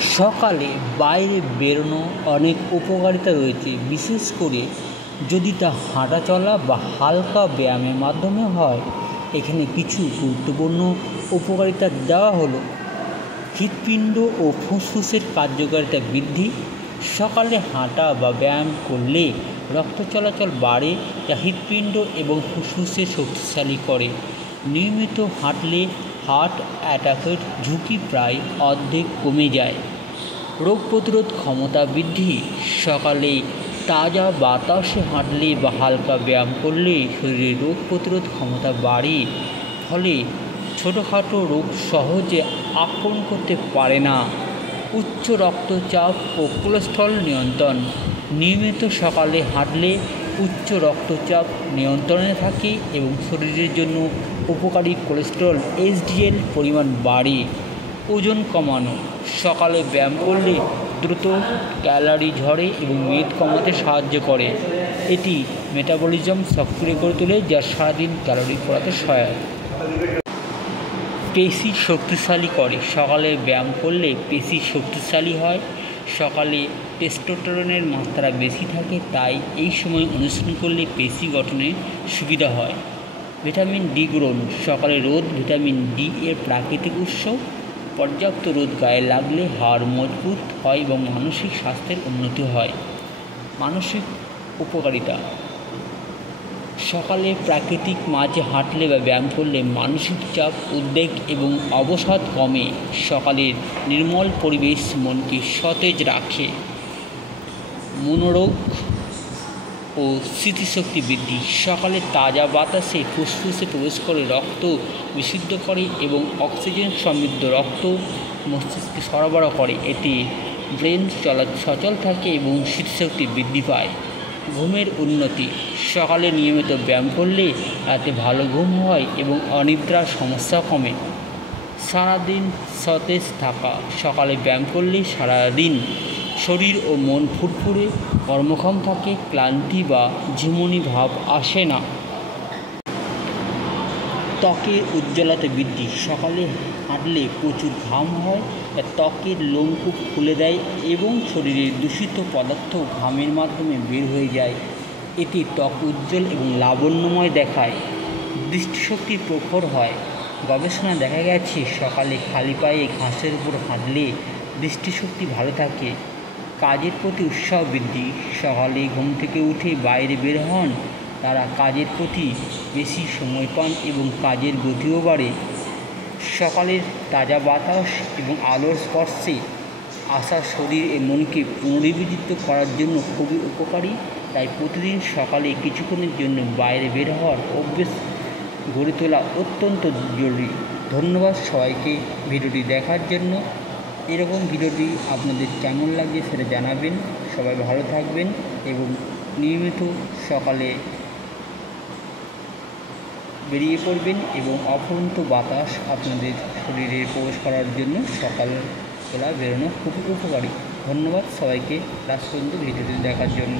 সকালে বাইরে বেরোনো অনেক উপকারিতা রয়েছে, বিশেষ করে যদি তা হাঁটাচলা বা হালকা ব্যায়ামের মাধ্যমে হয়। এখানে কিছু গুরুত্বপূর্ণ উপকারিতা দেওয়া হলো। হৃৎপিণ্ড ও ফুসফুসের কার্যকারিতা বৃদ্ধি। সকালে হাঁটা বা ব্যায়াম করলে রক্ত চলাচল বাড়ে, যা হৃৎপিণ্ড এবং ফুসফুসকে শক্তিশালী করে। নিয়মিত হাঁটলে হার্ট অ্যাটাকের ঝুঁকি প্রায় অর্ধেক কমে যায়। রোগ প্রতিরোধ ক্ষমতা বৃদ্ধি। সকালে তাজা বাতাসে হাঁটলে বা হালকা ব্যায়াম করলে শরীরে রোগ প্রতিরোধ ক্ষমতা বাড়ে, ফলে ছোটোখাটো রোগ সহজে আক্রমণ করতে পারে না। উচ্চ রক্তচাপ ও কোলেস্টেরল নিয়ন্ত্রণ। নিয়মিত সকালে হাঁটলে উচ্চ রক্তচাপ নিয়ন্ত্রণে থাকে এবং শরীরের জন্য উপকারী কোলেস্টেরল HDL পরিমাণ বাড়ে। ওজন কমানো। সকালে ব্যায়াম করলে দ্রুত ক্যালোরি ঝরে এবং মেদ কমাতে সাহায্য করে। এটি মেটাবলিজম সক্রিয় করে তোলে, যা সারাদিন ক্যালোরি পোড়াতে সহায়ক। পেশি শক্তিশালী করে। সকালে ব্যায়াম করলে পেশি শক্তিশালী হয়। সকালে টেস্টোস্টেরনের মাত্রা বেশি থাকে, তাই এই সময় অনুশীলন করলে পেশি গঠনে সুবিধা হয়। ভিটামিন ডি গ্রহণ। সকালে রোদ ভিটামিন ডি এর প্রাকৃতিক উৎস। পর্যাপ্ত রোদ গায়ে লাগলে হাড় মজবুত হয় এবং মানসিক স্বাস্থ্যের উন্নতি হয়। মানসিক উপকারিতা। সকালে প্রাকৃতিক মাঝে হাঁটলে বা ব্যায়াম করলে মানসিক চাপ, উদ্বেগ এবং অবসাদ কমে। সকালের নির্মল পরিবেশ মনকে সতেজ রাখে। মনোরোগ ও স্মৃতিশক্তি বৃদ্ধি। সকালে তাজা বাতাসে ফুসফুসে প্রবেশ করে রক্ত বিশুদ্ধ করে এবং অক্সিজেন সমৃদ্ধ রক্ত মস্তিষ্কে সরবরাহ করে। এতে ব্রেন সচল থাকে এবং স্মৃতিশক্তি বৃদ্ধি পায়। ঘুমের উন্নতি। সকালে নিয়মিত ব্যায়াম করলে রাতে ভালো ঘুম হয় এবং অনিদ্রার সমস্যা কমে। সারাদিন সতেজ থাকা। সকালে ব্যায়াম করলে সারাদিন শরীর ও মন ফুরফুরে কর্মক্ষম থাকে, ক্লান্তি বা ঝিমুনি ভাব আসে না। ত্বকের উজ্জ্বলতা বৃদ্ধি। সকালে হাঁটলে প্রচুর ঘাম হয়, যা ত্বকের লোমকূপ খুলে দেয় এবং শরীরের দূষিত পদার্থ ঘামের মাধ্যমে বের হয়ে যায়। এতে ত্বক উজ্জ্বল এবং লাবণ্যময় দেখায়। দৃষ্টিশক্তি প্রখর হয়। গবেষণায় দেখা গেছে সকালে খালি পায়ে ঘাসের উপর হাঁটলে দৃষ্টিশক্তি ভালো থাকে। কাজের প্রতি উৎসাহ বৃদ্ধি। সকালে ঘুম থেকে উঠে বাইরে বের হন, তারা কাজের প্রতি বেশি সময় পান এবং কাজের গতিও বাড়ে। সকালের তাজা বাতাস এবং আলোর স্পর্শে আসা শরীর ও মনকে পুনরুজ্জীবিত করার জন্য খুবই উপকারী। তাই প্রতিদিন সকালে কিছুক্ষণের জন্য বাইরে বের হওয়ার অভ্যেস গড়ে তোলা অত্যন্ত জরুরি। ধন্যবাদ সবাইকে ভিডিওটি দেখার জন্য। এরকম ভিডিওটি আপনাদের কেমন লাগে সেটা জানাবেন। সবাই ভালো থাকবেন এবং নিয়মিত সকালে বেরিয়ে পড়বেন এবং অফুরন্ত বাতাস আপনাদের শরীরে প্রবেশ করার জন্য সকালবেলা বেরোনো খুব উপকারী। ধন্যবাদ সবাইকে লাস্ট পর্যন্ত ভিডিওটি দেখার জন্য।